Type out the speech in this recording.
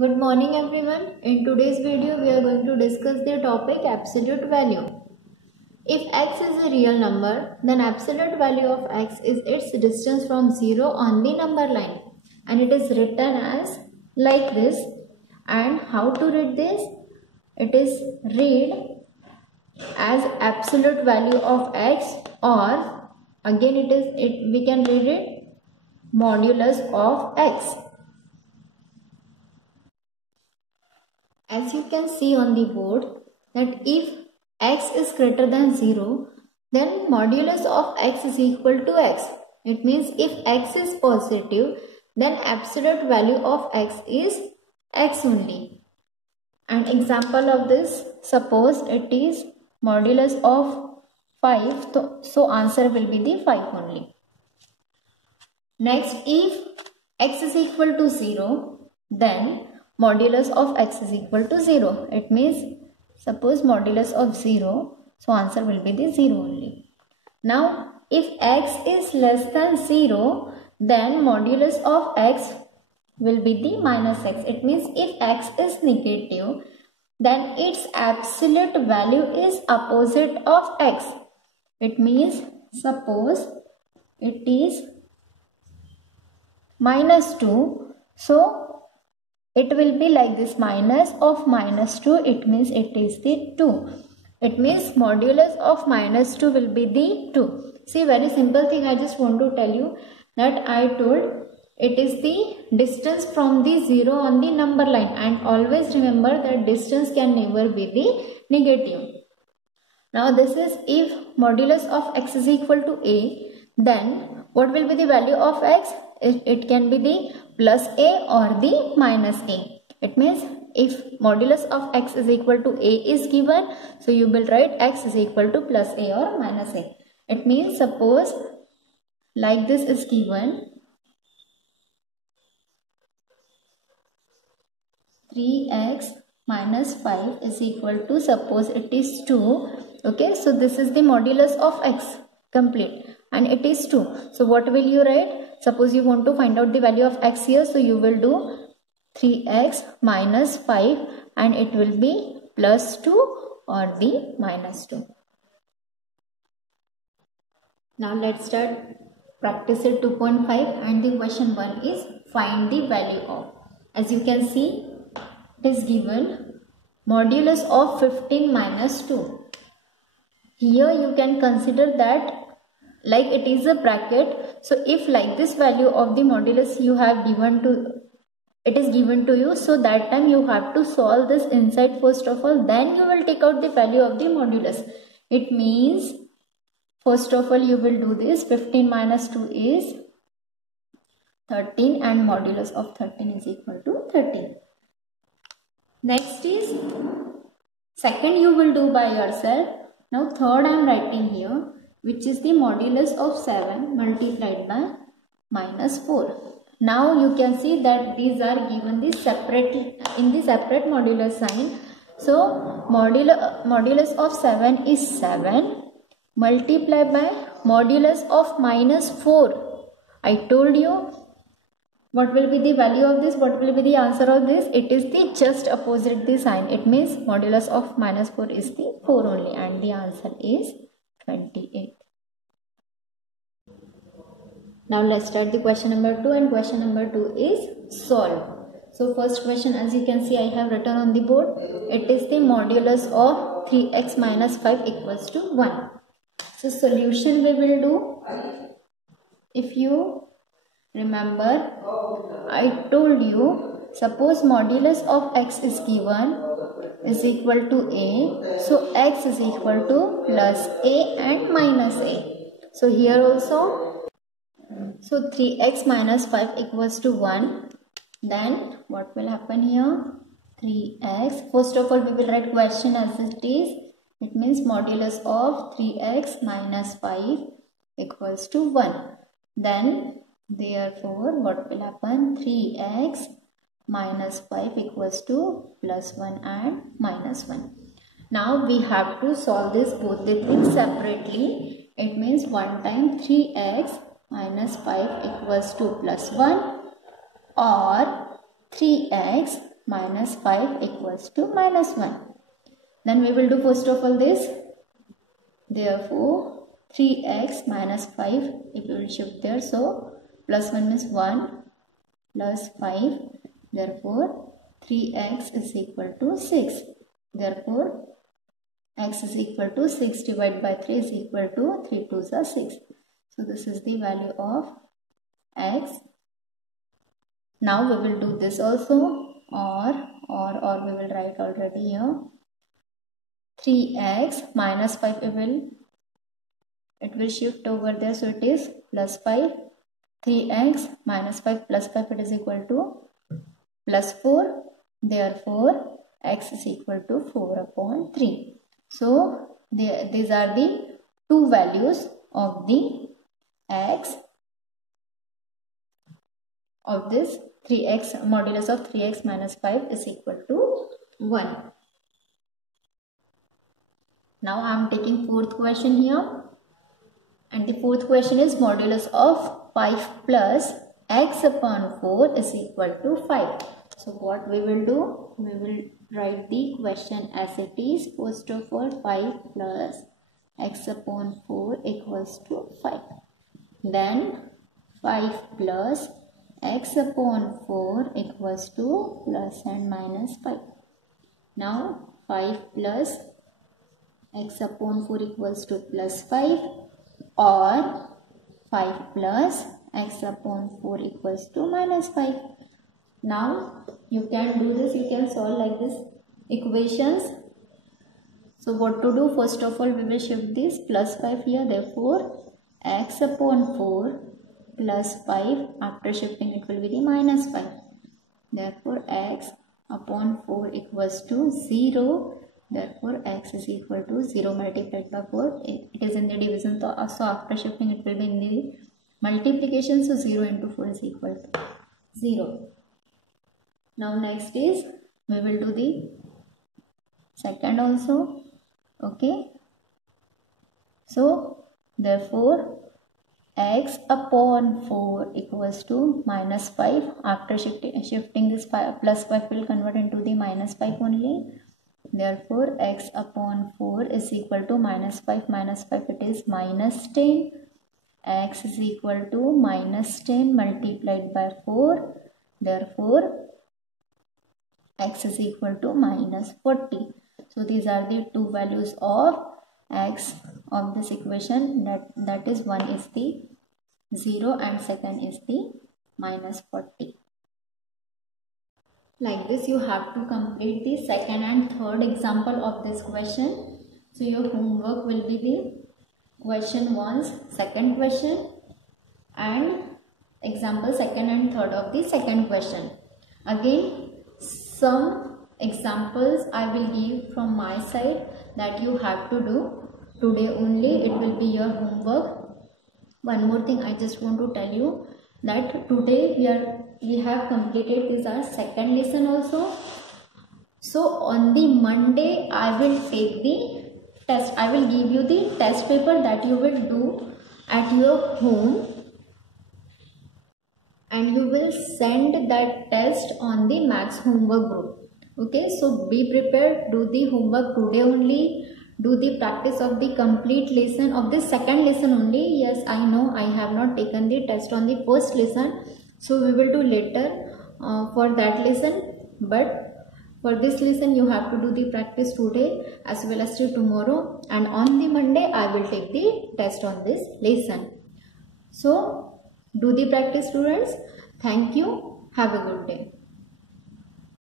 Good morning everyone. In today's video we are going to discuss the topic absolute value. If x is a real number, then absolute value of x is its distance from 0 on the number line, and it is written as like this. And how to read this? It is read as absolute value of x, or again we can read it modulus of x. As you can see on the board that if x is greater than 0, then modulus of x is equal to x. It means if x is positive, then absolute value of x is x only. An example of this, suppose it is modulus of 5, so answer will be the 5 only. Next, if x is equal to 0, then modulus of x is equal to 0. It means suppose modulus of 0, so answer will be the 0 only. Now if x is less than 0, then modulus of x will be the minus x. It means if x is negative, then its absolute value is opposite of x. It means suppose it is minus 2, so it will be like this, minus of minus 2, it means it is the 2. It means modulus of minus 2 will be the 2. See, very simple thing I just want to tell you, that I told it is the distance from the 0 on the number line, and always remember that distance can never be the negative. Now this is if modulus of x is equal to a, then what will be the value of x? It can be the plus a or the minus a. It means if modulus of x is equal to a is given, so you will write x is equal to plus a or minus a. It means suppose like this is given, 3x minus 5 is equal to, suppose it is 2. Okay, so this is the modulus of x complete, and it is 2. So what will you write? Suppose you want to find out the value of x here, so you will do 3x minus 5 and it will be plus 2 or the minus 2. Now let's start practice at 2.5, and the question 1 is find the value of. As you can see, it is given modulus of 15 minus 2. Here you can consider that like it is a bracket, so if like this value of the modulus you have given to, it is given to you, so that time you have to solve this inside first of all, then you will take out the value of the modulus. It means first of all you will do this, 15 minus 2 is 13 and modulus of 13 is equal to 13. Next is second you will do by yourself. Now third I am writing here, which is the modulus of 7 multiplied by minus 4. Now you can see that these are given the separately in the separate modulus sign. So modulus of 7 is 7 multiplied by modulus of minus 4. I told you what will be the value of this, what will be the answer of this? It is the just opposite the sign. It means modulus of minus 4 is the 4 only, and the answer is 28. Now let's start the question number 2, and question number 2 is solve. So first question, as you can see I have written on the board, it is the modulus of 3x minus 5 equals to 1. So solution we will do. If you remember, I told you suppose modulus of x is given is equal to a, so x is equal to plus a and minus a. So here also, so 3x minus 5 equals to 1. Then what will happen here? 3x. First of all we will write question as it is. It means modulus of 3x minus 5 equals to 1. Then therefore what will happen? 3x minus 5 equals to plus 1 and minus 1. Now we have to solve this both the things separately. It means 1 time 3x minus 5 equals to plus 1, or 3x minus 5 equals to minus 1. Then we will do first of all this. Therefore 3x minus 5, if you will shift there, so plus 1 means 1 plus 5. Therefore 3x is equal to 6. Therefore x is equal to 6 divided by 3 is equal to 3 2s are 6. So this is the value of x. Now we will do this also, or we will write already here. 3x minus 5, it will shift over there, so it is plus 5. 3x minus 5 plus 5, it is equal to plus 4. Therefore x is equal to 4 upon 3. So these are the two values of the x of this 3x. Modulus of 3x minus 5 is equal to 1. Now I am taking fourth question here, and the fourth question is modulus of 5 plus x upon 4 is equal to 5. So what we will do, we will write the question as it is. First of all, 5 plus x upon 4 equals to 5. Then 5 plus x upon 4 equals to plus and minus 5. Now 5 plus x upon 4 equals to plus 5, or 5 plus x upon 4 equals to minus 5. Now you can do this, you can solve like this equations. So what to do? First of all, we will shift this plus 5 here. Therefore x upon 4 plus 5, after shifting it will be the minus 5. Therefore x upon 4 equals to 0. Therefore x is equal to 0 multiplied by 4. It is in the division, so after shifting it will be in the multiplication. So 0 into 4 is equal to 0. Now next is, we will do the second also. Okay. So therefore x upon 4 equals to minus 5. After shifting this plus 5 will convert into the minus 5 only. Therefore x upon 4 is equal to minus 5 minus 5, it is minus 10. X is equal to minus 10 multiplied by 4. Therefore x is equal to minus 40. So these are the two values of x of this equation, that is, one is the 0 and second is the minus 40. Like this you have to complete the second and third example of this question. So your homework will be the question 1's second question and example second and third of the second question. Again, some examples I will give from my side that you have to do today only. It will be your homework. One more thing I just want to tell you, that today we have completed this our second lesson also. So on the Monday I will take the test. I will give you the test paper that you will do at your home, and you will send that test on the Max homework group. Okay, so be prepared, do the homework today only, do the practice of the complete lesson of the second lesson only. Yes, I know I have not taken the test on the first lesson, so we will do later for that lesson, but for this lesson you have to do the practice today as well as till tomorrow, and on the Monday I will take the test on this lesson. So do the practice, students. Thank you. Have a good day.